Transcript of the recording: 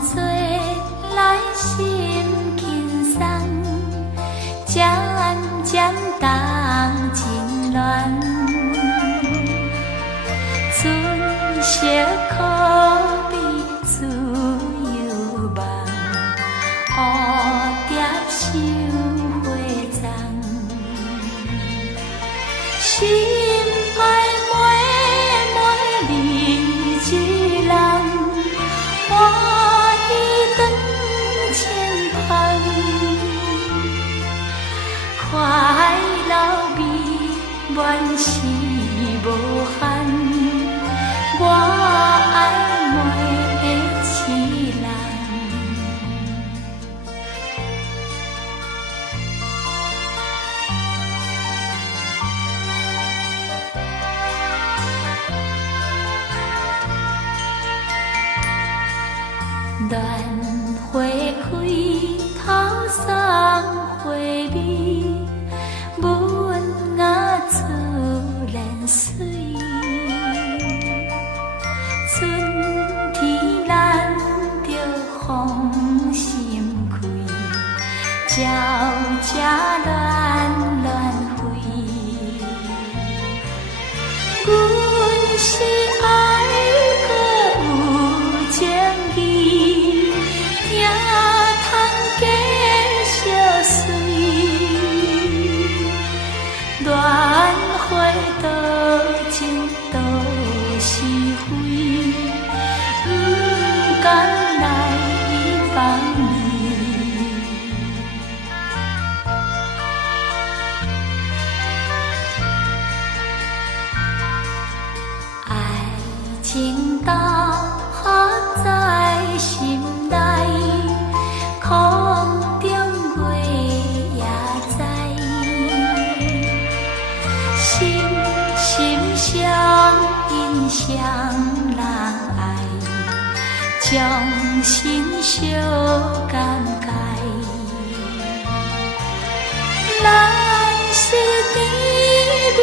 做来心轻松，渐渐动真恋，春色可比自由梦，蝴蝶收花丛，心爱妹妹你一人，欢喜长千帆，快乐美满是无限，我爱每个痴人。恋花开，头送花美，文雅自然水。春天咱着风心开，鸟只乱乱飞。阮是爱搁有情义，听通假相随。恋花多情多是非，不敢来放你。爱情到在心内，空中月也知。心心相印相人爱，将心相感慨。咱是甜蜜